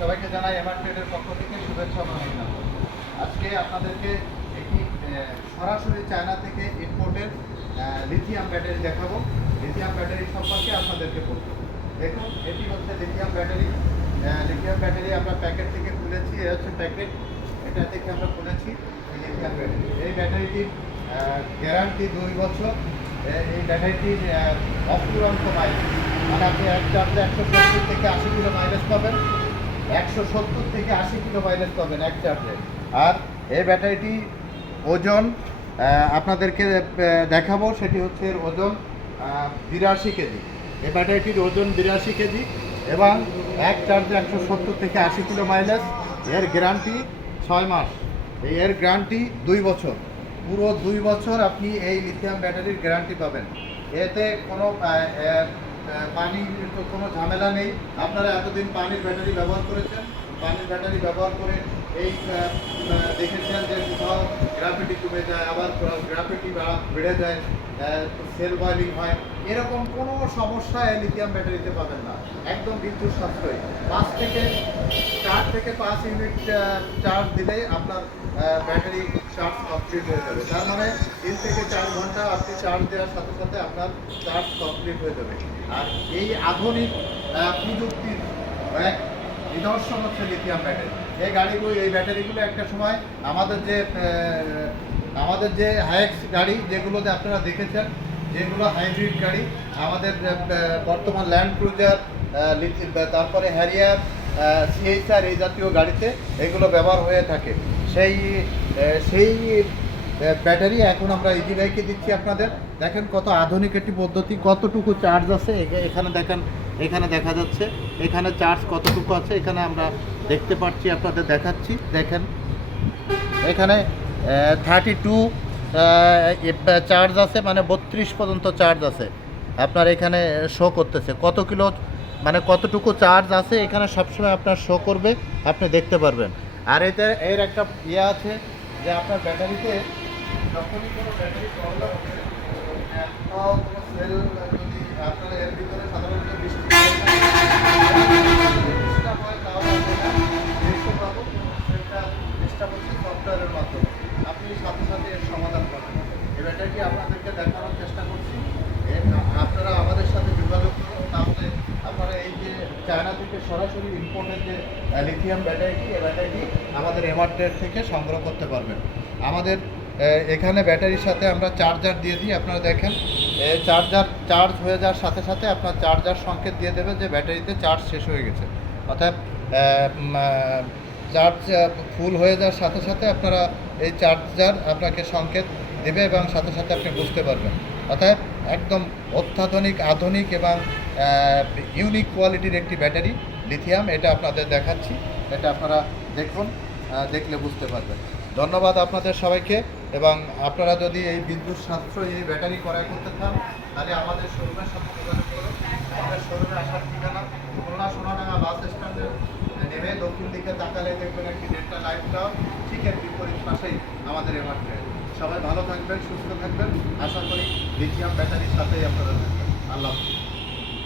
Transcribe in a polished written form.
সবাইকে জানাই এমআর ট্রেডের পক্ষ থেকে শুভেচ্ছা ও অভিনন্দন। আজকে আপনাদেরকে একটি সরাসরি চায়না থেকে ইম্পোর্টেড লিথিয়াম ব্যাটারি দেখাবো। লিথিয়াম ব্যাটারি সম্পর্কে আপনাদেরকে বলবো। দেখুন, এটি হচ্ছে লিথিয়াম ব্যাটারি। লিথিয়াম ব্যাটারি আমরা প্যাকেট থেকে খুলেছি। এ হচ্ছে প্যাকেট, এটা থেকে আমরা খুলেছি এই লিথিয়াম ব্যাটারি। এই ব্যাটারিটির গ্যারান্টি 2 বছর। এই ব্যাটারিটির অফুরন্ত মাইলেজ, মানে আপনি এক চার্জে 170 থেকে 80 কিলো মাইলেজ পাবেন। 170 থেকে 80 কিলো মাইলেজ পাবেন এক চার্জে। আর এই ব্যাটারিটি ওজন আপনাদেরকে দেখাবো, সেটি হচ্ছে এর ওজন 82 কেজি। এই ব্যাটারিটির ওজন 82 কেজি এবং এক চার্জে 170 থেকে 80 কিলো মাইলেজ। এর গ্যারান্টি 6 মাস। এর গ্যারান্টি 2 বছর। পুরো 2 বছর আপনি এই লিথিয়াম ব্যাটারির গ্যারান্টি পাবেন। এতে কোনো পানির তো কোনো ঝামেলা নেই। আপনারা এতদিন পানির ব্যাটারি ব্যবহার করেছেন, পানির ব্যাটারি ব্যবহার করে এই দেখেছেন যে কোথাও গ্রাফিটি কমে যায়, আবার গ্রাফিটি বেড়ে যায়, সেল বয়েলিং হয়। এরকম কোনো সমস্যা এই লিথিয়াম ব্যাটারিতে পাবেন না। একদম বিদ্যুৎ সাশ্রয়ী। 4 থেকে 5 ইউনিট চার্জ দিলেই আপনার ব্যাটারি চার্জ কমপ্লিট হয়ে যাবে। তার মানে 3 থেকে 4 ঘন্টা আপনি চার্জ দেওয়ার সাথে সাথে আপনার চার্জ কমপ্লিট হয়ে যাবে। আর এই আধুনিক প্রযুক্তির এক নিদর্শন হচ্ছে লিথিয়াম ব্যাটারি। এই ব্যাটারিগুলো একটা সময় আমাদের যে হাইএক্স গাড়ি যেগুলোতে আপনারা দেখেছেন, যেগুলো হাইব্রিড গাড়ি, আমাদের বর্তমান ল্যান্ড ক্রুজার, তারপরে হ্যারিয়ার, সিএইচআর, এই জাতীয় গাড়িতে এগুলো ব্যবহার হয়ে থাকে। সেই ব্যাটারি এখন আমরা ইজি বাইকে দিচ্ছি আপনাদের। দেখেন কত আধুনিক একটি পদ্ধতি, কতটুকু চার্জ আছে এখানে দেখেন, এখানে দেখা যাচ্ছে এখানে চার্জ কতটুকু আছে, এখানে আমরা দেখতে পাচ্ছি, আপনাদের দেখাচ্ছি। দেখেন এখানে 32 চার্জ আছে, মানে 32 পর্যন্ত চার্জ আছে। আপনার এখানে শো করতেছে কত কিলো, মানে কতটুকু চার্জ আছে এখানে সবসময় আপনার শো করবে, আপনি দেখতে পারবেন। আর এর একটা ইয়ে আছে যে আপনার ব্যাটারিতে যখনই কোনো ব্যাটারি প্রবলেম হচ্ছে, কোনো সেল যদি আপনার এর ভিতরে সাধারণত বৃষ্টি হয় তাহলে দেখতে পাবো সেলটা ডিস্টার্ব হচ্ছে সফটওয়্যারের মাধ্যমে। আপনি সাথে সাথে এর সমাধান পাবেন। এই ব্যাটারিটি আপনাদেরকে দেখানোর চেষ্টা করছি। আপনারা আমাদের সাথে যোগাযোগ করুন, তাহলে আপনারা এই যে চায়না থেকে সরাসরি ইম্পোর্টেড যে লিথিয়াম ব্যাটারিটি, এই ব্যাটারিটি আমাদের এমআর ট্রেড থেকে সংগ্রহ করতে পারবেন। আমাদের এখানে ব্যাটারির সাথে আমরা চার্জার দিয়ে দিই। আপনারা দেখেন চার্জ হয়ে যাওয়ার সাথে সাথে আপনার চার্জার সংকেত দিয়ে দেবে যে ব্যাটারিতে চার্জ শেষ হয়ে গেছে। অর্থাৎ চার্জ ফুল হয়ে যাওয়ার সাথে সাথে আপনারা এই চার্জার আপনাকে সংকেত দেবে এবং সাথে সাথে আপনি বুঝতে পারবেন। অর্থাৎ একদম অত্যাধুনিক, আধুনিক এবং ইউনিক কোয়ালিটির একটি ব্যাটারি লিথিয়াম, এটা আপনাদের দেখাচ্ছি। এটা আপনারা দেখুন, দেখলে বুঝতে পারবেন। ধন্যবাদ আপনাদের সবাইকে। এবং আপনারা যদি এই বিদ্যুৎ সাশ্রয়ী এই ব্যাটারি ক্রয় করতে চান, তাহলে আমাদের শোরুমের সাথে যোগাযোগ করুন। আমাদের শোরুমে আসার ঠিকানা খুলনা সোনাডাঙ্গা বাস স্ট্যান্ডে নেমে দক্ষিণ দিকে তাকালে দেখবেন একটি ডেল্টা লাইট টাওয়ার, ঠিক এর বিপরীত পাশেই আমাদের এমআর ট্রেড। সবাই ভালো থাকবেন, সুস্থ থাকবেন। আশা করি লিথিয়াম ব্যাটারির সাথেই আপনারা থাকবেন। আল্লাহ হাফেজ।